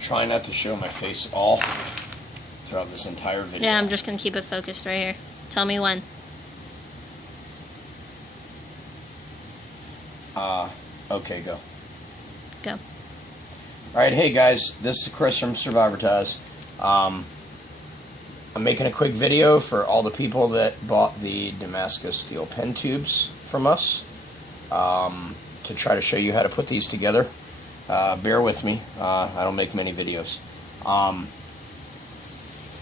Try not to show my face at all throughout this entire video. Yeah, I'm just going to keep it focused right here. Tell me when. Okay, go. Go. Alright, hey guys, this is Chris from Survivor Ties. I'm making a quick video for all the people that bought the Damascus steel pen tubes from us to try to show you how to put these together. Bear with me, I don't make many videos.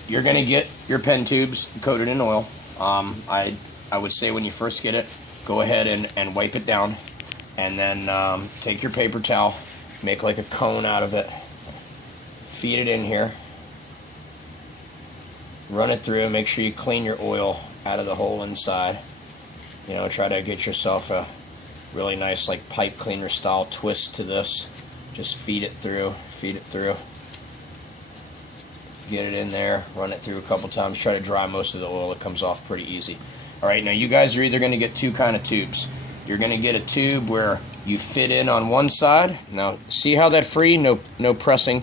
You're going to get your pen tubes coated in oil. I would say when you first get it, go ahead and wipe it down, and then take your paper towel, make like a cone out of it, feed it in here, run it through, make sure you clean your oil out of the hole inside. You know, try to get yourself a really nice like pipe cleaner style twist to this. Just feed it through, get it in there, run it through a couple times, try to dry most of the oil. It comes off pretty easy. Alright, now you guys are either going to get two kind of tubes. You're going to get a tube where you fit in on one side. Now, see how that free? No pressing.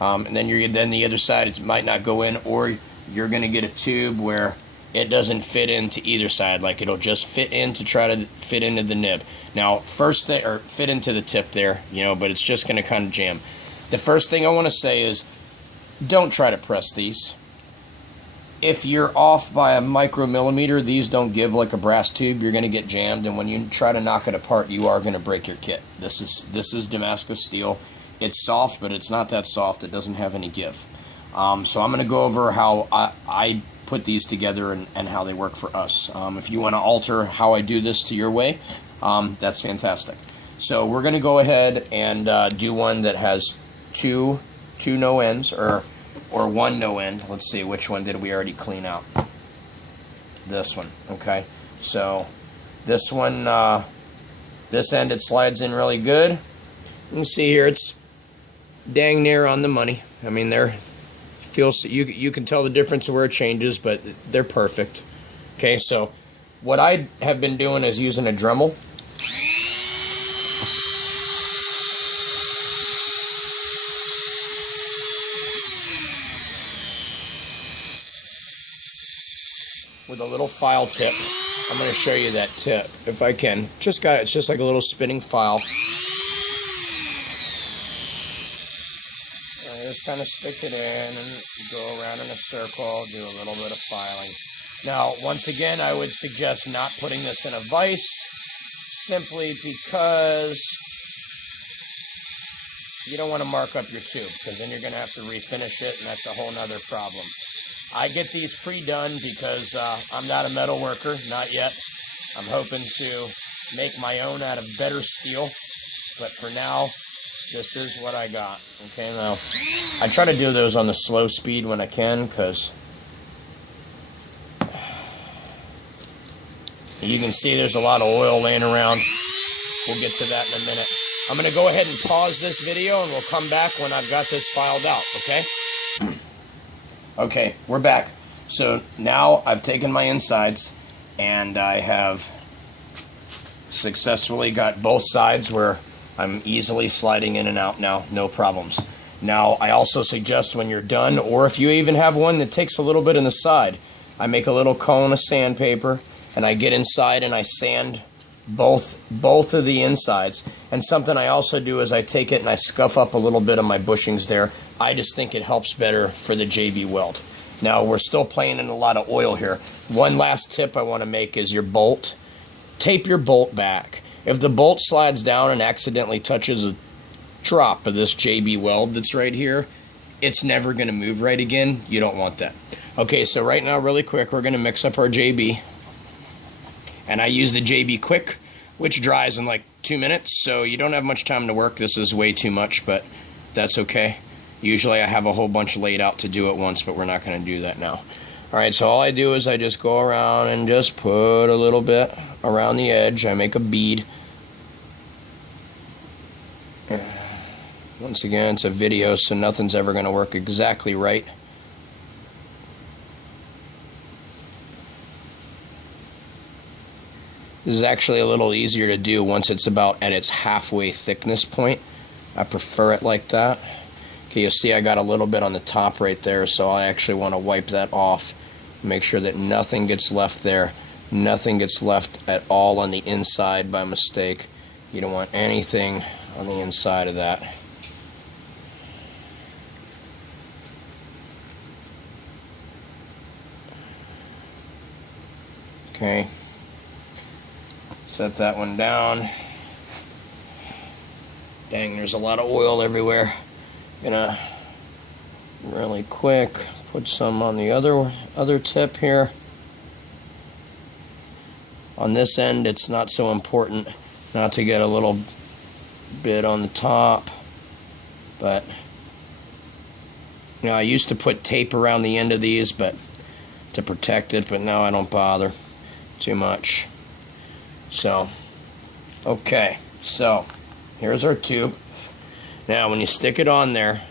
And then the other side, it might not go in, or you're going to get a tube where it doesn't fit into either side. Like it'll just fit in to try to fit into the nib. Now, or fit into the tip there, you know, but it's just going to kind of jam. The first thing I want to say is, don't try to press these. If you're off by a micromillimeter, these don't give like a brass tube. You're going to get jammed, and when you try to knock it apart, you are going to break your kit. This is Damascus steel. It's soft, but it's not that soft. It doesn't have any give. So I'm going to go over how I put these together and how they work for us. If you want to alter how I do this to your way, that's fantastic. So we're going to go ahead and do one that has two no ends, or one no end. Let's see, which one did we already clean out? This one, okay. So this one, this end, it slides in really good. You can see here it's dang near on the money. I mean, you can tell the difference of where it changes, but they're perfect. Okay, so what I have been doing is using a Dremel. With a little file tip. I'm going to show you that tip if I can. It's just like a little spinning file. Just kind of stick it in and go around in a circle, do a little bit of filing. Now, once again, I would suggest not putting this in a vise, simply because you don't want to mark up your tube, because then you're going to have to refinish it, and that's a whole nother problem. I get these pre-done because I'm not a metal worker, not yet. I'm hoping to make my own out of better steel, but for now, this is what I got. Okay, now I try to do those on the slow speed when I can, because you can see there's a lot of oil laying around. We'll get to that in a minute. I'm going to go ahead and pause this video, and we'll come back when I've got this filed out, okay? Okay, we're back. So now I've taken my insides, and I have successfully got both sides where I'm easily sliding in and out now, no problems. Now, I also suggest when you're done, or if you even have one that takes a little bit in the side, I make a little cone of sandpaper, and I get inside and I sand both of the insides. And something I also do is I take it and I scuff up a little bit of my bushings there. I just think it helps better for the JB weld. Now, we're still playing in a lot of oil here. One last tip I want to make is your bolt. Tape your bolt back. If the bolt slides down and accidentally touches a drop of this JB weld that's right here, it's never going to move right again. You don't want that. Okay, so right now, really quick, we're going to mix up our JB. And I use the JB Quick, which dries in like 2 minutes, so you don't have much time to work. This is way too much, but that's okay. Usually I have a whole bunch laid out to do at once, but we're not going to do that now. Alright, so all I do is I just go around and just put a little bit around the edge. I make a bead. Once again, it's a video, so nothing's ever going to work exactly right. This is actually a little easier to do once it's about at its halfway thickness point. I prefer it like that. Okay, you'll see I got a little bit on the top right there, so I actually want to wipe that off. Make sure that nothing gets left there. Nothing gets left at all on the inside by mistake. You don't want anything on the inside of that. Okay. Set that one down. Dang, there's a lot of oil everywhere. Gonna really quick put some on the other tip here. On this end, it's not so important not to get a little bit on the top, but you know, I used to put tape around the end of these to protect it, but now I don't bother too much. So okay, so here's our tube. Now when you stick it on there,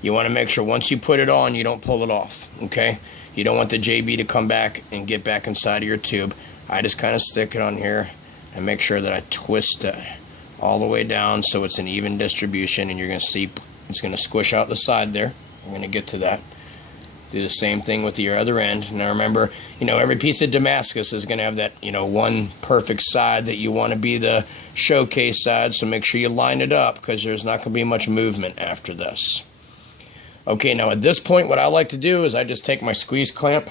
you want to make sure once you put it on, you don't pull it off. Okay, you don't want the JB to come back and get back inside of your tube. I just kind of stick it on here and make sure that I twist it all the way down so it's an even distribution, and you're going to see it's going to squish out the side there. I'm going to get to that. Do the same thing with your other end. Now remember, you know, every piece of Damascus is going to have that, you know, one perfect side that you want to be the showcase side, so make sure you line it up because there's not going to be much movement after this. Okay, now at this point what I like to do is I just take my squeeze clamp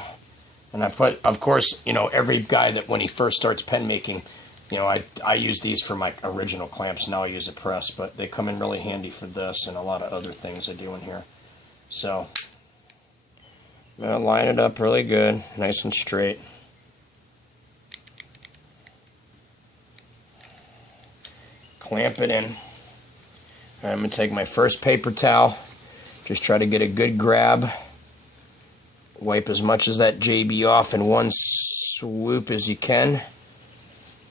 and I put, of course, you know, every guy that when he first starts pen making, you know, I use these for my original clamps. Now I use a press, but they come in really handy for this and a lot of other things I do in here. So I'm going to line it up really good, nice and straight. Clamp it in. And I'm going to take my first paper towel, just try to get a good grab. Wipe as much as that JB off in one swoop as you can.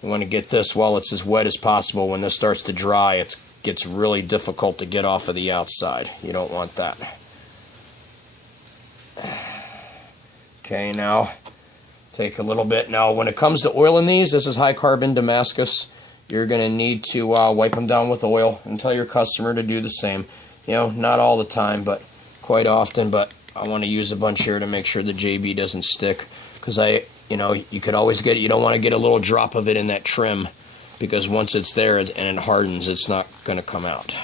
You want to get this while it's as wet as possible. When this starts to dry, it gets really difficult to get off of the outside. You don't want that. Okay, now take a little bit. Now when it comes to oil in these, this is high carbon Damascus. You're going to need to wipe them down with oil and tell your customer to do the same. You know, not all the time, but quite often. But I want to use a bunch here to make sure the JB doesn't stick, because you know, you could always get, you don't want to get a little drop of it in that trim, because once it's there and it hardens, it's not going to come out.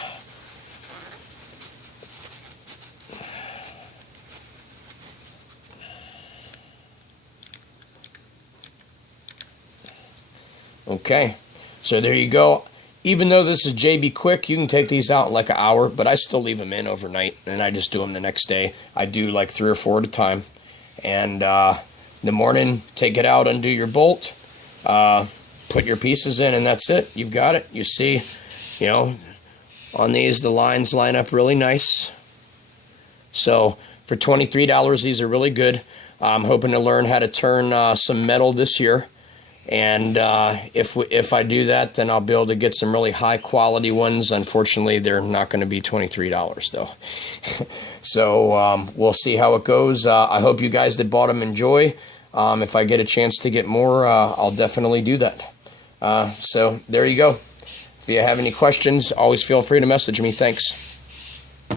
Okay, so there you go. Even though this is JB Quick, you can take these out in like an hour, but I still leave them in overnight, and I just do them the next day. I do like 3 or 4 at a time. And in the morning, take it out, undo your bolt, put your pieces in, and that's it. You've got it. You see, you know, on these, the lines line up really nice. So for $23, these are really good. I'm hoping to learn how to turn some metal this year. And if I do that, then I'll be able to get some really high quality ones. Unfortunately, they're not going to be $23 though. So we'll see how it goes. I hope you guys that bought them enjoy. If I get a chance to get more, I'll definitely do that. So there you go. If you have any questions, always feel free to message me. Thanks.